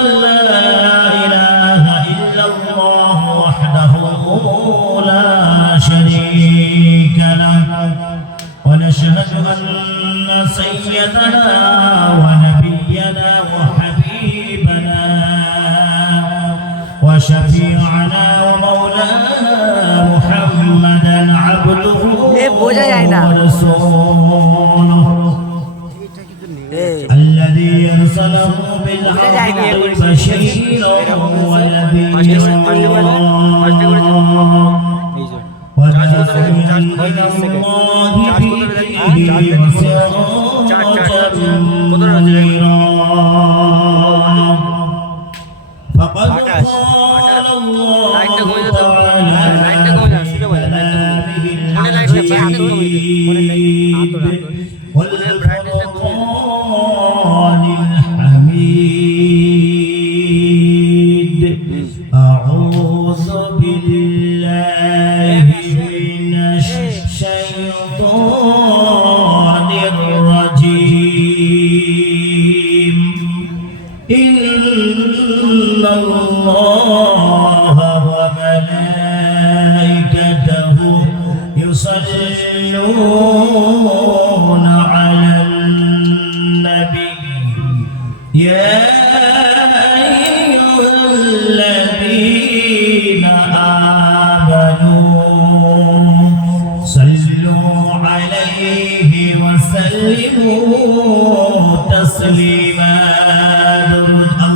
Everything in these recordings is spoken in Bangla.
أن لا إله إلا الله وحده لا شريك له ونشهد أن سيدنا ونبينا وحبيبنا وشفيعنا ومولانا محمدا عبده ورسوله الذي أرسله بالحق بشيرا ونذيرا وداعيا إلى الله بإذنه وسراجا منيرا فقد قال الله تعالى في كلامه الحميد والفرقان الحميد أعوذ بالله من الشيطان الرجيم إن الله وملائكته يصلون على النبي يا أيها الذين آمنوا صلوا عليه وسلموا تسليما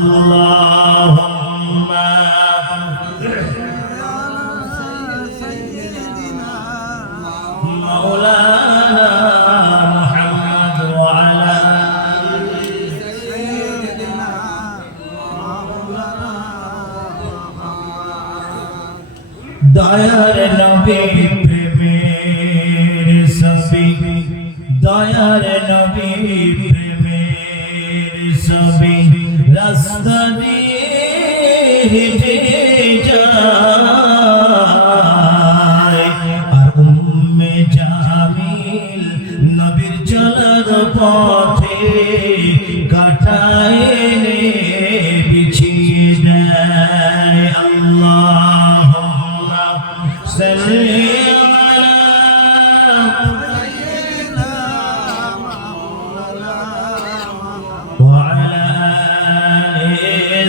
اللهم مولانا محمد وعلى দয়ার নবী প্রেমের ছবি দয়ার নবী প্রেমের ছবি রাস্তা দিয়ে হেঁটে যায় আর উম্মে জামিল নবীর চলার পথে কাটায় বিছিয়ে দেয় আল্লাহুম্মা সাল্লি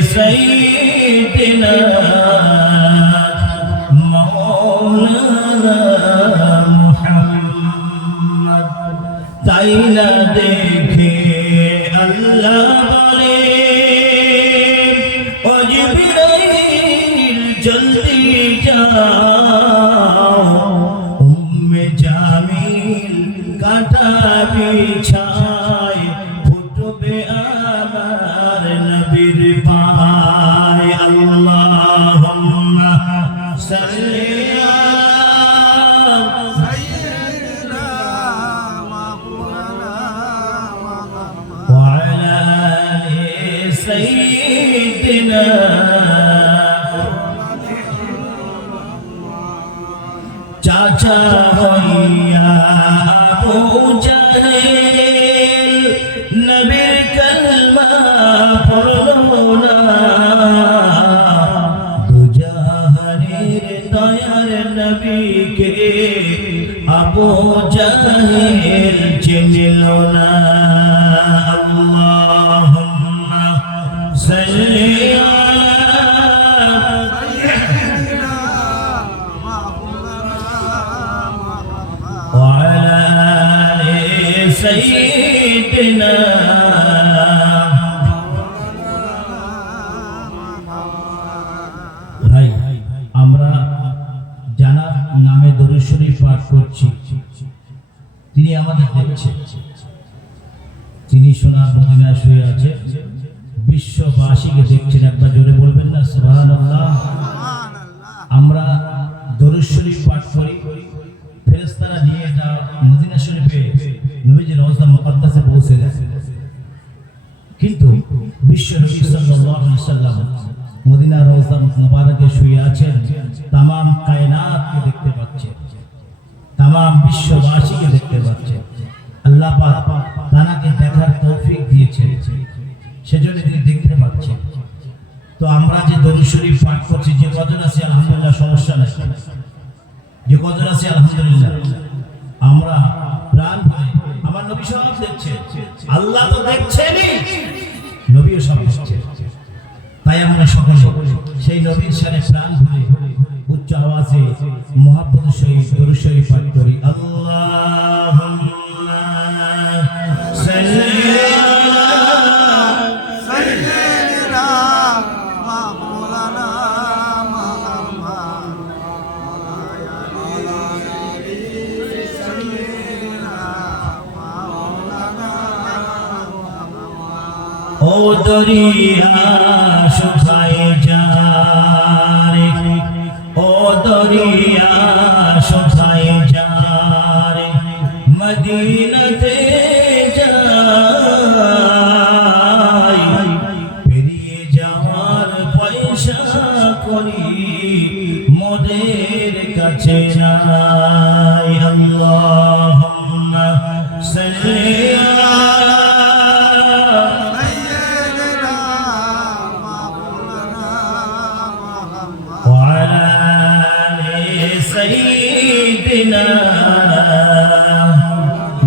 سيدنا مولانا محمد তাই না দেখে আল্লাহ বলে ও জিবরাইল জলদি যাও উম্মে জামিল কাটা বিছায় ফুটবে আমার নবীর পায় আল্লাহুম্মা সাল্লি আলা সাইয়্যিদিনা মাওলানা ওয়া আলা আলি সাইয়্যিদিনা চাচা হইয়া আবু জাহেল নবীর কলমা পড়লো না দুজাহানের দয়ার নবীকে আবু জাহেল চিনল না আল্লাহুম্মা সাল্লি سيدنا ভাই আমরা জানার নামে দরুদ শরীফ পাঠ করছি তিনি আমাদের দেখছেন তিনি সোনার মদিনায় শুয়ে আছে বিশ্ববাসীকে দেখছেন একবার জোরে বলবেন না সুবহানাল্লাহ আমরা দরুদ শরীফ পাঠ করি ফেরেশতারা নিয়ে এটা মদিনা শরীফে নবীজির রওজা মুকদ্দাসে পৌঁছে দেয় কিন্তু বিশ্ব নবী সাল্লাল্লাহু আলাইহি ওয়াসাল্লাম মদিনার রওজা মুবারকে শুয়ে আছেন तमाम কায়নাতকে দেখতে পাচ্ছেন तमाम বিশ্ববাসীকে দেখতে পাচ্ছেন আল্লাহ পাক তাকে দেখার তৌফিক দিয়েছেন সেজন্য তিনি দেখতে পাচ্ছেন তো আমরা যে দরুদ শরীফ পাঠ করছি, যে কজন আছে আলহামদুলিল্লাহ, সমস্যা নাই, যে কজন আছে আলহামদুলিল্লাহ, আমরা প্রাণ ভরে, আমার নবী সব দেখছে, আল্লাহ তো দেখছেনই, নবীও সব দেখছে, তাই আমরা সকলে সেই নবীর শানে প্রাণ ভরে উচ্চ আওয়াজে মুহাব্বতের সহিত দরুদ শরীফ পাঠ করি। আল্লাহুম্মা সাল্লি ও দরিয়া শুকায় যারে, ও দরিয়া শুকায় যারে, মদিনাতে যাই, পেরিয়ে যাওয়ার পয়সা করি মোদের কাছে নাই। আল্লাহুম্মা সাল্লি سيدنا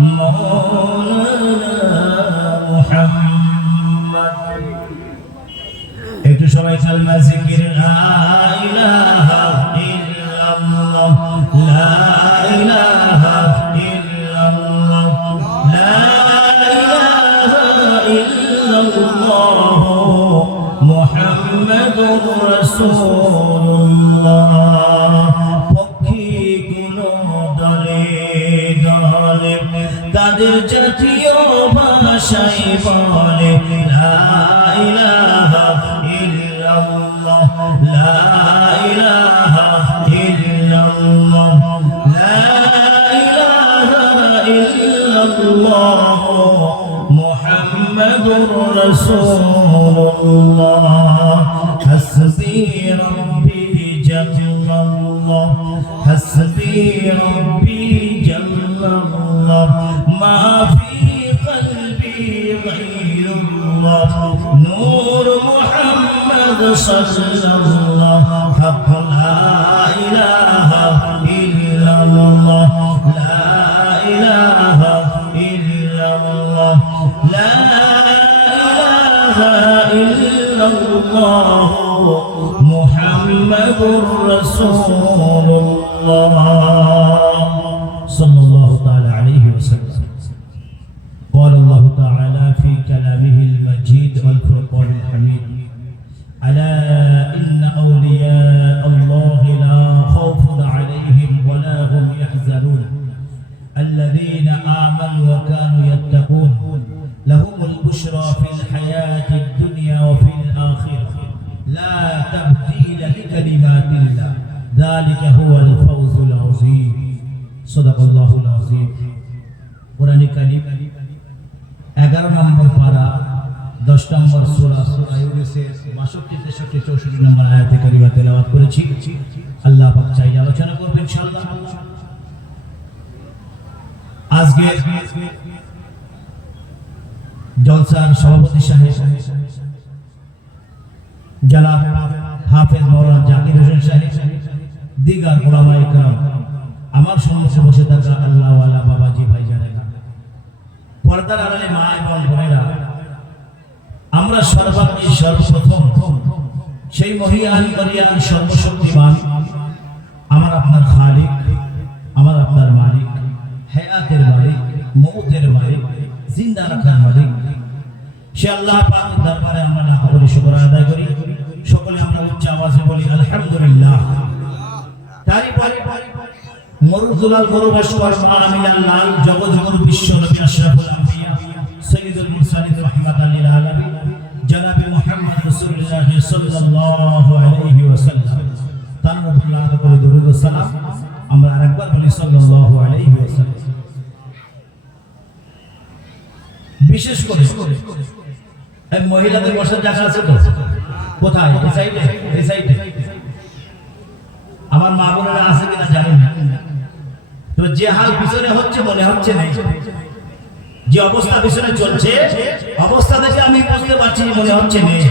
مولانا محمد। একটু সবাই কালমা জিকির লা ইলাহা ইল্লাল্লাহ, লা ইলাহা ইল্লাল্লাহ, লা ইলাহা ইল্লাল্লাহ মুহাম্মাদুর রাসূলুল্লাহ। তাদের জাতীয় ভাষায় বলে লা ইলাহা ইল্লাল্লাহ, লা ইলাহা ইল্লাল্লাহ, লা ইলাহা ইল্লাল্লাহ মুহাম্মাদুর রাসূলুল্লাহ। হাসবি রাব্বি জাল্লাল্লাহ, হাসবি রাব্বি জাল্লাল্লাহ, মা ফি কলবি গায়রুল্লাহ, নূর মুহাম্মদ সাল্লাল্লাহ, হক লা ইলাহা ইল্লাল্লাহ, লা ইলাহা ইল্লাল্লাহ, লা ইলাহা ইল্লাল্লাহ মুহাম্মাদুর রাসূলুল্লাহ সাল্লাল্লাহু তাআলা আলাইহি ওয়াসাল্লাম। قال الله تعالى في كلامه المجيد والفرقان الحميد: ألا إن أولياء الله لا خوف عليهم ولا هم يحزنون الذين آمنوا وكانوا يتقون لهم البشرى في الحياة الدنيا وفي الآخرة لا تبديل لكلمات الله ذلك هو الفوز العظيم صدق الله العظيم। قرآن কারীম 11 নম্বর পারা 10 নম্বর সূরা সূরা ইউনূসের 62 63 64 নম্বর আয়াতে কারিমা তেলাওয়াত করেছি। আল্লাহ পাক চাইলে আলোচনা করবেন ইনশাআল্লাহ। আজকে জলসার সভাপতি সাহেব জনাব হাফেজ মাওলানা জাকির হোসেন সাহেব, দিগার উলামায়ে কেরাম, আমার সম্মুখে বসে থাকা আল্লাহ ওয়ালা বাবাজি ভাইজানেরা, পর্দার আড়ালে মা এবং বোনেরা, আমরা সর্বাগ্রে সর্বপ্রথম সেই মহিয়ান মরিয়ান সর্বশক্তিমান আমার আপনার খালিক, আমার আপনার মালিক, হায়াতের মালিক, মউতের মালিক, জিন্দা রাখার মালিক, সে আল্লাহ পাকের দরবারে আমরা লাখ কোটি শুকর আদায় করি। সকলে আমরা উচ্চ আওয়াজে বলি আলহামদুলিল্লাহ। তারই পরে মরুদুলাল মরুবাসর মা আমিনার লাল জগৎগুরু বিশ্ব নবী আশরাফুল আম্বিয়া সাইয়্যিদুল মুরসালিন রাহমাতাল লিল আলামিন জনাব মুহাম্মদ রাসূলুল্লাহ সাল্লাল্লাহু আলাইহি ওয়াসাল্লাম তার উপর লাখ কোটি দরুদ ও সালাম আমরা আরেকবার বলি সাল্লাল্লাহু আলাইহি ওয়াসাল্লাম। বিশেষ করে এই মহিলাদের বসার জায়গা আছে তো? কোথায়? এই সাইডে, এই সাইডে। আমার মা বোনেরা আছে কিনা জানি না, তো যে হাল পিছনে হচ্ছে মনে হচ্ছে নেই, যে অবস্থা পিছনে চলছে অবস্থা দেখে আমি বুঝতে পারছি মনে হচ্ছে নেই।